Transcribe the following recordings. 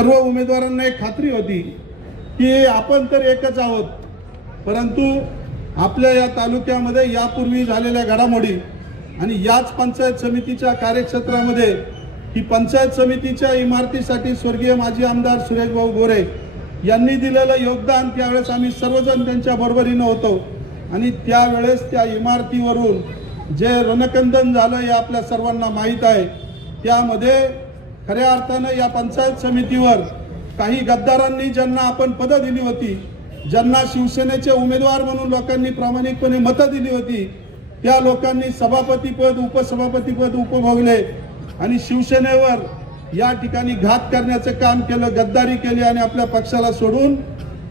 सर्व उमेदवारांना एक खात्री होती की आपण तर एकच आहोत, परंतु आपल्या या तालुक्यामध्ये यापूर्वी झालेल्या घडामोडी आणि याच पंचायत समितीच्या कार्यक्षेत्रामध्ये ही पंचायत समितीच्या इमारतीसाठी स्वर्गीय माजी आमदार सुरेशभाऊ गोरे यांनी दिलेलं योगदान, त्यावेळेस आम्ही सर्वजण त्यांच्या बरोबरीनं होतो आणि त्यावेळेस त्या इमारतीवरून जे रणकंदन झालं हे आपल्या सर्वांना माहीत आहे। त्यामध्ये खऱ्या अर्थानं या पंचायत समितीवर काही गद्दारांनी ज्यांना आपण पदं दिली होती, ज्यांना शिवसेनेचे उमेदवार म्हणून लोकांनी प्रामाणिकपणे मतं दिली होती, त्या लोकांनी सभापतीपद उपसभापतीपद उपभोगले आणि शिवसेनेवर या ठिकाणी घात करण्याचं काम केलं, गद्दारी केली आणि आपल्या पक्षाला सोडून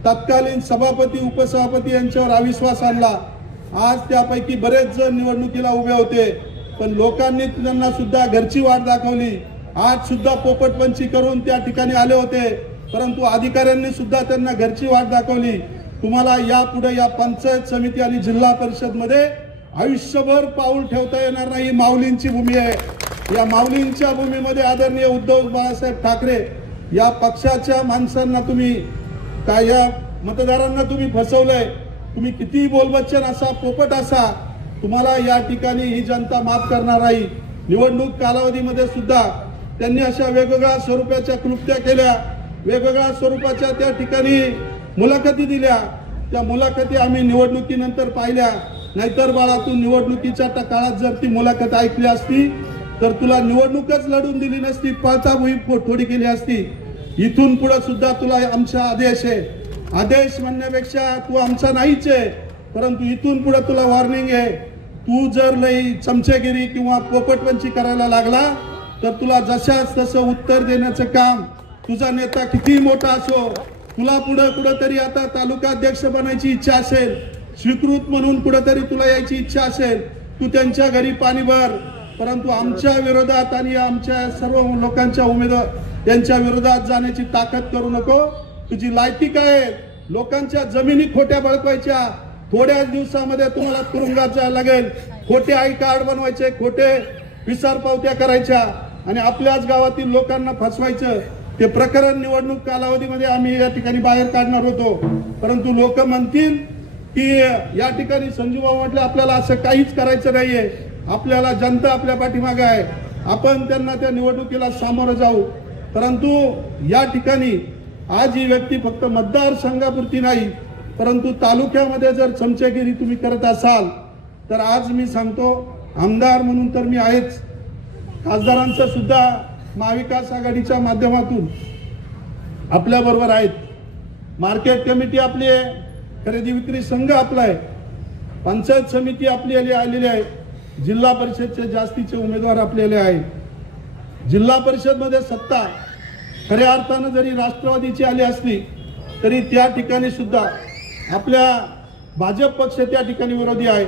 तत्कालीन सभापती उपसभापती यांच्यावर अविश्वास आणला। आज त्यापैकी बरेच जण निवडणुकीला उभे होते, पण लोकांनी त्यांना सुद्धा घरची वाट दाखवली। आज सुद्धा पोपटपंची करून त्या ठिकाणी आले होते, परंतु अधिकाऱ्यांनी सुद्धा त्यांना घरची वाट दाखवली। तुम्हाला यापुढे या पंचायत समिती आणि जिल्हा परिषद मध्ये आयुष्यभर पाऊल ठेवता येणार नाही। माऊलींची भूमी आहे। या माऊलींच्या भूमीमध्ये आदरणीय उद्धव बाळासाहेब ठाकरे या पक्षाच्या माणसांना तुम्ही काय, या मतदारांना तुम्ही फसवलंय। तुम्ही किती बोलबच्चन असा, पोपट असा, तुम्हाला या ठिकाणी ही जनता माफ करणार नाही। निवडणूक कालावधीमध्ये सुद्धा त्यांनी अशा वेगवेगळ्या स्वरूपाच्या कृत्या केल्या, वेगवेगळ्या स्वरूपाच्या त्या ठिकाणी मुलाखती दिल्या। त्या मुलाखती आम्ही निवडणुकीनंतर पाहिल्या। नाहीतर बाळा, तू निवडणुकीच्या काळात जर ती मुलाखत ऐकली असती तर तुला निवडणूकच लढून दिली नसती, पाचाभुई थोडी केली असती। इथून पुढे सुद्धा तुला आमचा आदेश आहे। आदेश म्हणण्यापेक्षा तू आमचा नाहीच आहे, परंतु इथून पुढे तुला वॉर्निंग आहे। तू जर लई चमचेगिरी किंवा पोपटपंची करायला लागला तर तुला जशाच तसं उत्तर देण्याचं काम, तुझा नेता किती मोठा असो, तुला पुढे कुठेतरी आता तालुका अध्यक्ष बनायची इच्छा असेल, स्वीकृत म्हणून कुठेतरी तुला यायची इच्छा असेल, तू त्यांच्या घरी पाणी भर, परंतु आमच्या विरोधात आणि आमच्या सर्व लोकांच्या उमेदवार यांच्या विरोधात जाण्याची ताकद करू नको। तुझी लायकी काय? लोकांच्या जमिनी खोट्या बळकवायच्या, थोड्याच दिवसामध्ये तुम्हाला तुरुंगात जायला लागेल। खोटे आय कार्ड बनवायचे, खोटे विसार पावत्या करायच्या आणि आपल्याच गावातील लोकांना फसवायचं। ते प्रकरण निवडणूक कालावधीमध्ये आम्ही या ठिकाणी बाहेर काढणार होतो, परंतु लोक म्हणतील की या ठिकाणी संजूभाऊ म्हटलं आपल्याला असं काहीच करायचं नाहीये, आपल्याला जनता आपल्या पाठीमागे आहे, आपण त्यांना त्या निवडणुकीला सामोरं जाऊ। परंतु या ठिकाणी आज ही व्यक्ती फक्त मतदारसंघापुरती नाही, परंतु तालुक्यामध्ये जर चमचेगिरी तुम्ही करत असाल तर आज मी सांगतो, आमदार म्हणून तर मी आहेच, खासदारांचं सुद्धा महाविकास आघाडीच्या माध्यमातून आपल्या बरोबर आहेत। मार्केट कमिटी आपली आहे, खरेदी विक्री संघ आपला आहे, पंचायत समिती आपली आलेली आहे, जिल्हा परिषदचे जास्तीचे उमेदवार आपल्याले आहेत। जिल्हा परिषद मध्ये सत्ता खऱ्या अर्थानं जरी राष्ट्रवादीची आली असली तरी त्या ठिकाणी सुद्धा आपल्या भाजप पक्ष त्या ठिकाणी विरोधी आहे।